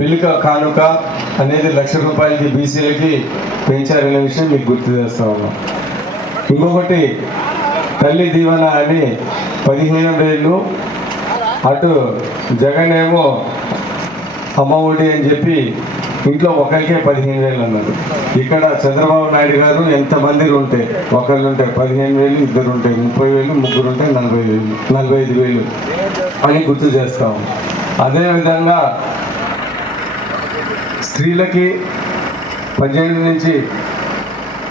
వెలుక కానుక అనేది లక్ష రూపాయలకి బీసీలకి పెంచారనే విషయం మీకు గుర్తు చేస్తా ఉన్నాం. ఇంకొకటి తల్లి దీవెన అని పదిహేను వేలు అటు జగన్ ఏమో అమ్మ ఒడి అని చెప్పి ఇంట్లో ఒకరికే పదిహేను వేలు అన్నారు ఇక్కడ చంద్రబాబు నాయుడు గారు ఎంతమంది ఉంటే ఒకళ్ళు ఉంటే పదిహేను వేలు ఇద్దరు ఉంటే ముప్పై వేలు ముగ్గురు ఉంటే నలభై వేలు నలభై ఐదు వేలు అని గుర్తు చేస్తాము అదేవిధంగా స్త్రీలకి పద్దెనిమిది నుంచి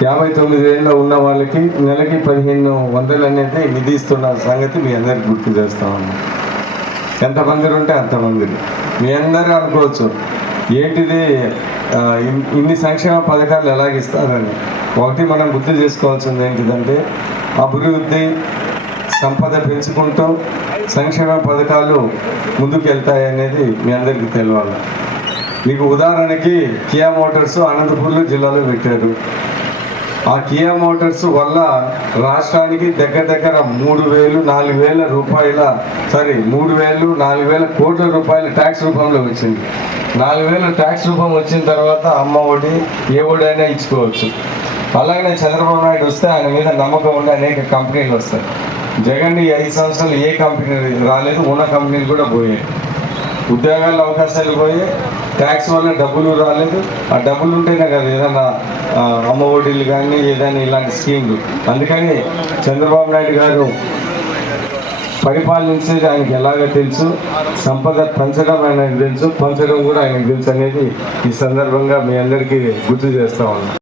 యాభై తొమ్మిది ఏళ్ళ ఉన్న వాళ్ళకి నెలకి పదిహేను వందలు అనేది నిధి ఇస్తున్న సంగతి మీ అందరికి గుర్తు చేస్తా ఉన్నాం. ఎంతమంది ఉంటే అంతమంది. మీ అందరూ అనుకోవచ్చు ఏంటిది ఇన్ని సంక్షేమ పథకాలు ఎలాగిస్తారని ఒకటి మనం గుర్తు చేసుకోవాల్సింది ఏంటిదంటే అభివృద్ధి సంపద పెంచుకుంటూ సంక్షేమ పథకాలు ముందుకు వెళ్తాయి అనేది మీ అందరికీ తెలియాలి మీకు ఉదాహరణకి కియా మోటార్స్ అనంతపూర్లో జిల్లాలో పెట్టారు. ఆ కియా మోటార్స్ వల్ల రాష్ట్రానికి దగ్గర దగ్గర మూడు వేలు నాలుగు వేల రూపాయల సారీ మూడు వేలు నాలుగు వేల కోట్ల రూపాయల ట్యాక్స్ రూపంలో వచ్చింది. నాలుగు వేల ట్యాక్స్ రూపం వచ్చిన తర్వాత అమ్మ ఒడి ఏ ఇచ్చుకోవచ్చు. అలాగనే చంద్రబాబు నాయుడు వస్తే ఆయన మీద నమ్మకం ఉండే అనేక కంపెనీలు వస్తాయి. జగన్ ఈ ఐదు సంవత్సరాలు ఏ కంపెనీ రాలేదు ఉన్న కంపెనీలు కూడా పోయాయి. ఉద్యోగాల అవకాశాలు పోయి ట్యాక్స్ వల్ల డబ్బులు రాలేదు. ఆ డబ్బులు ఉంటేనే కదా ఏదైనా అమ్మ ఒడిలు కానీ ఏదైనా ఇలాంటి స్కీమ్లు. అందుకని చంద్రబాబు నాయుడు గారు పరిపాలించేది ఆయనకి ఎలాగో తెలుసు. సంపద పెంచడం ఆయనకు తెలుసు. పంచడం కూడా ఆయనకు తెలుసు అనేది ఈ సందర్భంగా మీ అందరికీ గుర్తు చేస్తా ఉన్నాను